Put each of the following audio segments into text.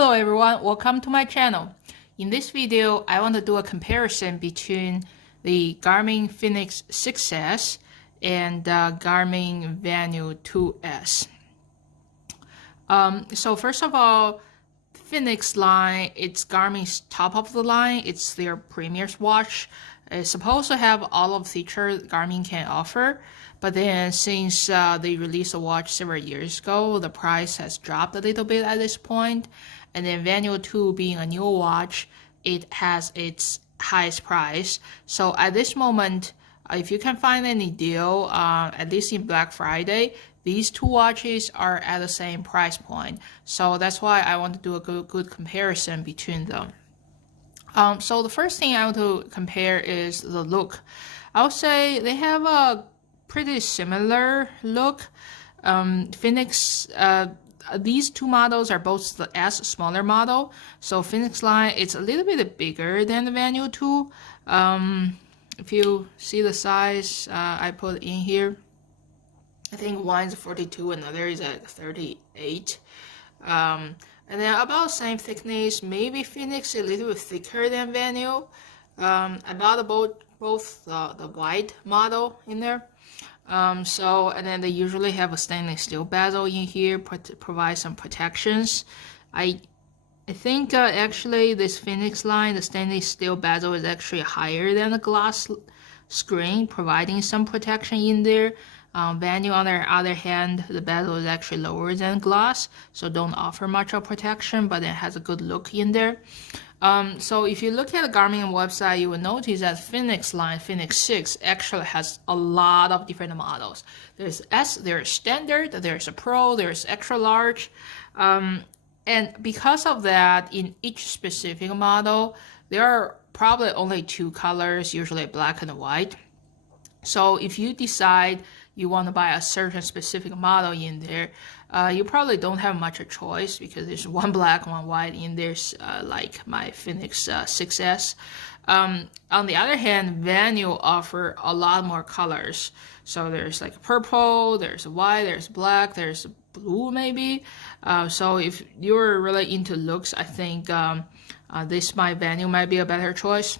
Hello everyone, welcome to my channel. In this video, I want to do a comparison between the Garmin Fenix 6S and Garmin Venu 2S. So first of all, Fenix line, it's Garmin's top of the line. It's their premier watch. It's supposed to have all of the features Garmin can offer, but then since they released a watch several years ago, the price has dropped a little bit at this point. And then Venu 2 being a new watch, it has its highest price. So at this moment, if you can find any deal, at least in Black Friday, these two watches are at the same price point. So that's why I want to do a good comparison between them. So the first thing I want to compare is the look. I would say they have a pretty similar look. Fenix, these two models are both the S smaller model. So Fenix line, it's a little bit bigger than the Venu 2. If you see the size I put in here, I think one's 42, another is at 38. And then about the same thickness, maybe Fenix a little bit thicker than Venu. I bought both the white model in there. And then they usually have a stainless steel bezel in here, provide some protections. I think actually this Fenix line, the stainless steel bezel is actually higher than the glass screen, providing some protection in there. Venu, on the other hand, the bezel is actually lower than glass, so don't offer much of protection, but it has a good look in there. So if you look at the Garmin website, you will notice that Fenix line, Fenix 6, actually has a lot of different models. There's S, there's standard, there's a Pro, there's extra large. And because of that, in each specific model, there are probably only two colors, usually black and white. So if you decide you want to buy a certain specific model in there, you probably don't have much of a choice because there's one black, one white in there, like my Fenix 6S. On the other hand, Venu offer a lot more colors. So there's like purple, there's white, there's black, there's blue maybe. So if you're really into looks, I think Venu might be a better choice.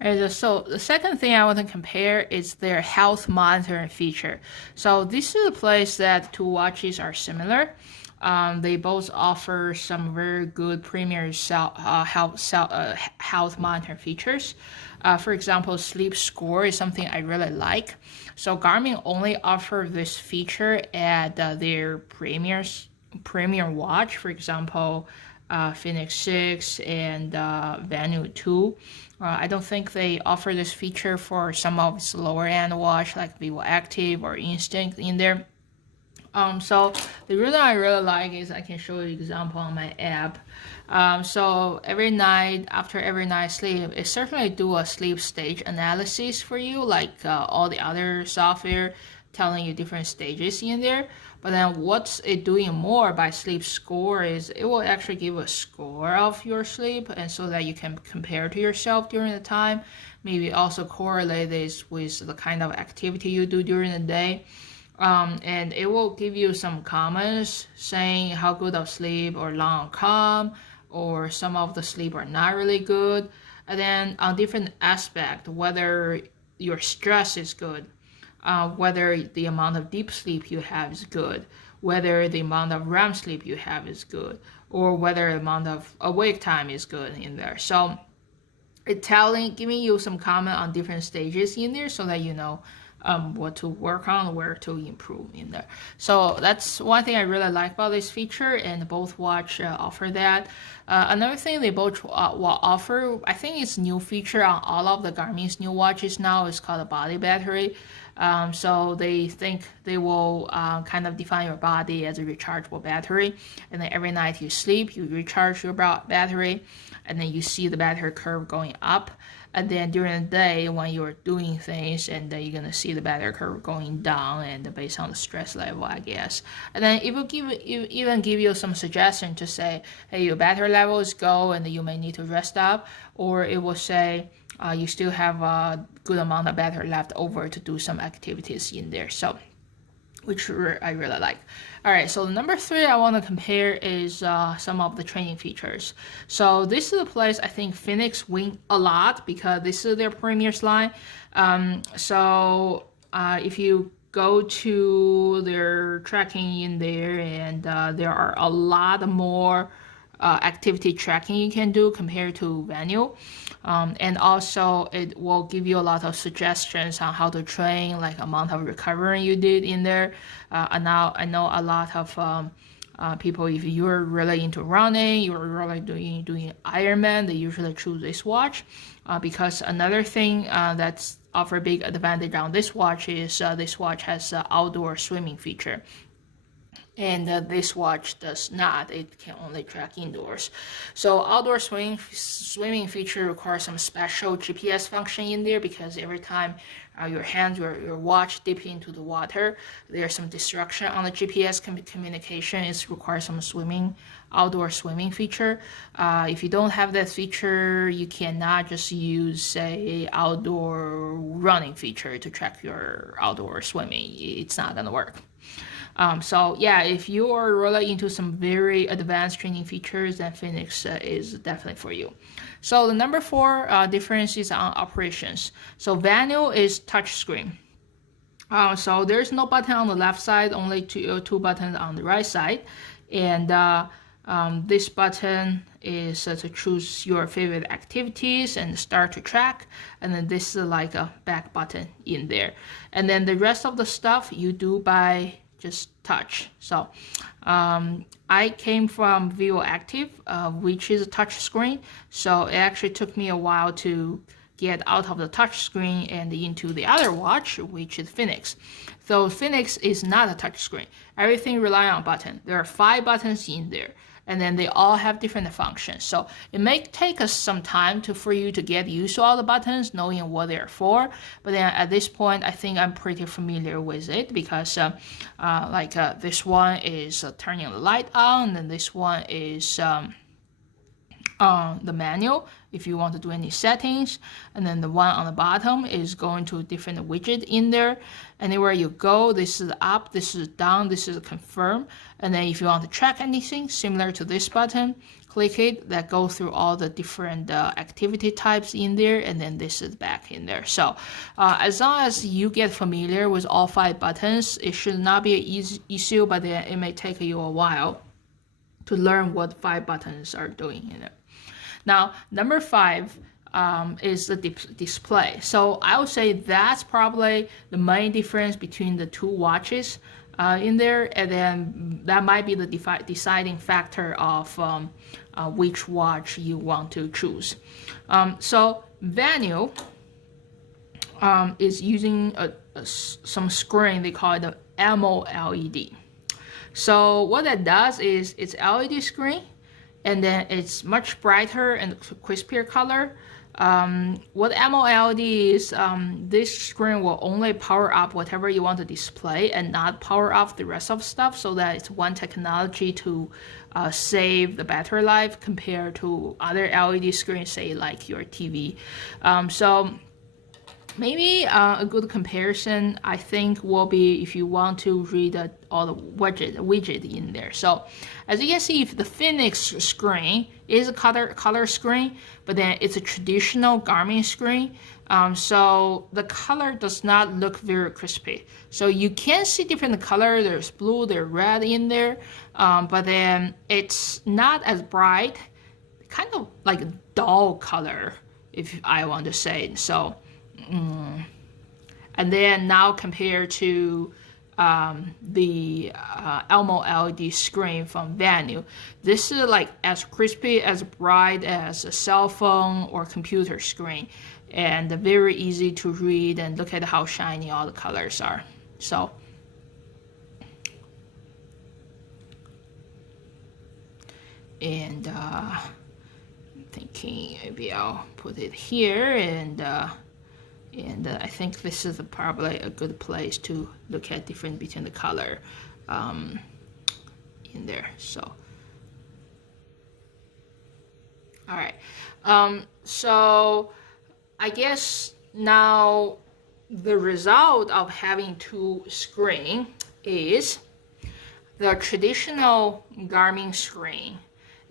And so the second thing I want to compare is their health monitoring feature. So this is a place that two watches are similar. They both offer some very good premier health monitoring features. For example, sleep score is something I really like. So Garmin only offer this feature at their premier watch. For example, Fenix 6 and Venu 2. I don't think they offer this feature for some of its lower end watch like Vivo Active or Instinct in there. So the reason I really like is I can show you an example on my app. So every night, after every night sleep, it certainly do a sleep stage analysis for you, like all the other software telling you different stages in there. But then what's it doing more by sleep score is it will actually give a score of your sleep, and so that you can compare to yourself during the time. Maybe also correlate this with the kind of activity you do during the day. And it will give you some comments saying how good of sleep or long or calm, or some of the sleep are not really good. And then on different aspects, whether your stress is good, whether the amount of deep sleep you have is good, whether the amount of REM sleep you have is good, or whether the amount of awake time is good in there. So it's giving you some comment on different stages in there so that you know what to work on, where to improve in there. So that's one thing I really like about this feature, and both watch offer that. Another thing they both will offer, I think it's new feature on all of the Garmin's new watches now, is called a body battery. So they think they will kind of define your body as a rechargeable battery, and then every night you sleep, you recharge your battery, and then you see the battery curve going up. And then during the day, when you're doing things, and then you're gonna see the battery curve going down, and based on the stress level, I guess. And then it will even give you some suggestion to say, hey, your battery level is low, and you may need to rest up, or it will say you still have a good amount of battery left over to do some activities in there. So which I really like. All right, so number 3 I want to compare is some of the training features. So this is a place I think Fenix win a lot because this is their premium line. If you go to their tracking in there, and there are a lot more activity tracking you can do compared to Venu. And also it will give you a lot of suggestions on how to train, like amount of recovery you did in there. And now I know a lot of people, if you're really into running, you're really doing Ironman, they usually choose this watch because another thing that's offer big advantage on this watch is this watch has outdoor swimming feature. And this watch does not. It can only track indoors. So outdoor swimming feature requires some special GPS function in there because every time your watch dip into the water, there's some disruption on the GPS communication. It requires some outdoor swimming feature. If you don't have that feature, you cannot just use, say, outdoor running feature to track your outdoor swimming. It's not gonna work. So yeah, if you are really into some very advanced training features, then Fenix is definitely for you. So the number 4 difference is on operations. So Venu is touchscreen. So there's no button on the left side, only two buttons on the right side. And this button is to choose your favorite activities and start to track. And then this is like a back button in there. And then the rest of the stuff you do by just touch. So I came from Vivo Active, which is a touch screen. So it actually took me a while to get out of the touch screen and into the other watch, which is Fenix. So Fenix is not a touch screen. Everything relies on button. There are 5 buttons in there, and then they all have different functions. So it may take us some time for you to get used to all the buttons, knowing what they're for. But then at this point, I think I'm pretty familiar with it because this one is turning the light on, and this one is the manual if you want to do any settings, and then the one on the bottom is going to a different widget in there. Anywhere you go, this is up, this is down, this is confirm. And then if you want to track anything similar to this button, click it, that goes through all the different activity types in there, and then this is back in there. So as long as you get familiar with all 5 buttons, it should not be an easy issue, but then it may take you a while to learn what 5 buttons are doing in it. Now, number 5 is the display. So I would say that's probably the main difference between the 2 watches in there, and then that might be the deciding factor of which watch you want to choose. So Venu is using some screen, they call it the AMOLED. So what that does is it's LED screen, and then it's much brighter and crispier color. What AMOLED is, this screen will only power up whatever you want to display and not power off the rest of stuff, so that it's one technology to save the battery life compared to other LED screens, say like your TV. So maybe a good comparison, I think, will be if you want to read all the widget in there. So as you can see, if the Fenix screen is a color screen, but then it's a traditional Garmin screen, so the color does not look very crispy. So you can see different color. There's blue, there's red in there, but then it's not as bright, kind of like a dull color, if I want to say. So and then now compared to the AMOLED screen from Venu, this is like as crispy, as bright as a cell phone or computer screen, and very easy to read, and look at how shiny all the colors are. So and I'm thinking maybe I'll put it here, and I think this is probably a good place to look at difference between the color in there. So, all right. So I guess now the result of having 2 screens is the traditional Garmin screen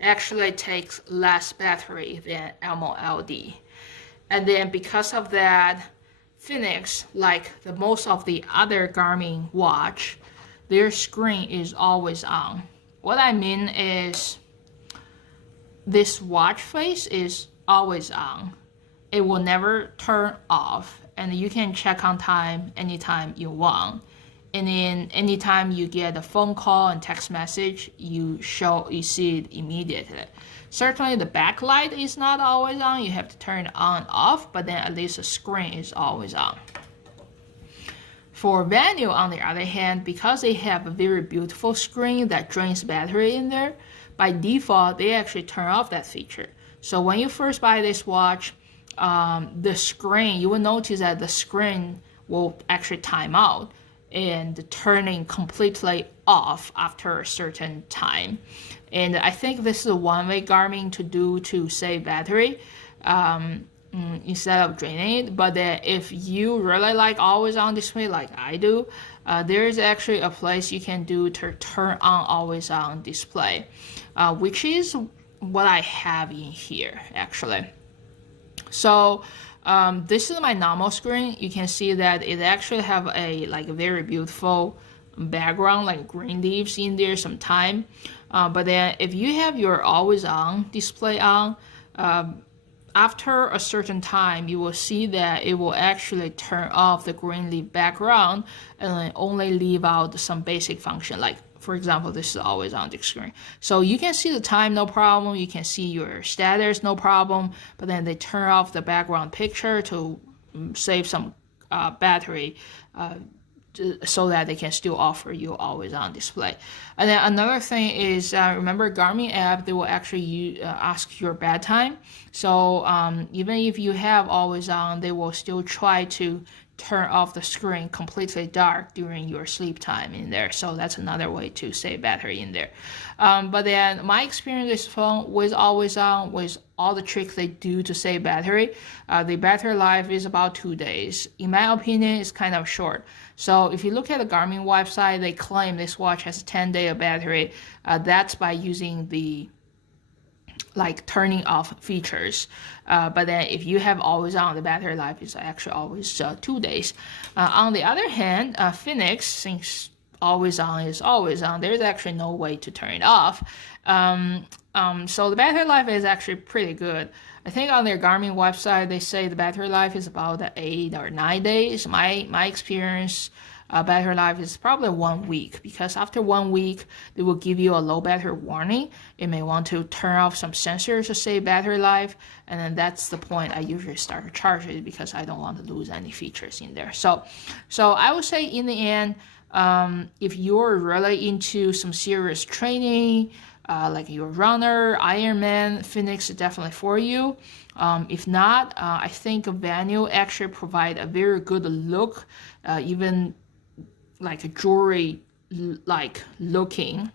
actually takes less battery than AMOLED. And then because of that, Fenix, like most of the other Garmin watch, their screen is always on. What I mean is this watch face is always on. It will never turn off, and you can check on time anytime you want. And then anytime you get a phone call and text message, you see it immediately. Certainly the backlight is not always on. You have to turn it on and off, but then at least the screen is always on. For Venu, on the other hand, because they have a very beautiful screen that drains battery in there, by default, they actually turn off that feature. So when you first buy this watch, the screen, you will notice that the screen will actually time out and turning completely off after a certain time. And I think this is a one-way Garmin to do to save battery instead of draining it. But if you really like always on display like I do, there is actually a place you can do to turn on always on display, which is what I have in here actually. So this is my normal screen. You can see that it actually have a very beautiful background, like green leaves in there sometime. But then if you have your always on display on, after a certain time, you will see that it will actually turn off the green leaf background and then only leave out some basic function, like for example, this is always on the screen. So you can see the time, no problem. You can see your status, no problem. But then they turn off the background picture to save some battery so that they can still offer you always on display. And then another thing is, remember Garmin app, they will actually ask your bedtime. So even if you have always on, they will still try to turn off the screen completely dark during your sleep time in there. So that's another way to save battery in there. But then my experience with this phone with always on, with all the tricks they do to save battery, the battery life is about 2 days. In my opinion, it's kind of short. So if you look at the Garmin website, they claim this watch has a 10-day of battery. That's by using the turning off features. But then if you have always on, the battery life is actually always 2 days. On the other hand, Fenix, since always on is always on, there's actually no way to turn it off. So the battery life is actually pretty good. I think on their Garmin website, they say the battery life is about 8 or 9 days. My experience, battery life is probably 1 week, because after 1 week, they will give you a low battery warning. It may want to turn off some sensors to save battery life, and then that's the point I usually start to charge it, because I don't want to lose any features in there. So I would say in the end, if you're really into some serious training, like you're a runner, Ironman, Fenix is definitely for you. If not, I think Venu actually provide a very good look, even like a jewelry like looking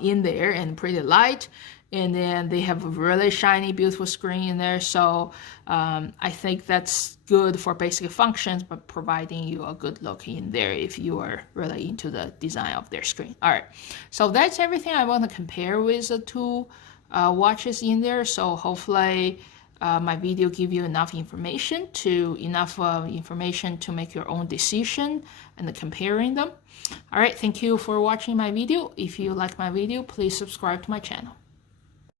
in there, and pretty light. And then they have a really shiny, beautiful screen in there. So I think that's good for basic functions, but providing you a good look in there if you are really into the design of their screen. All right, so that's everything I want to compare with the two watches in there. So hopefully my video give you enough information to make your own decision and comparing them. All right, thank you for watching my video. If you like my video, please subscribe to my channel.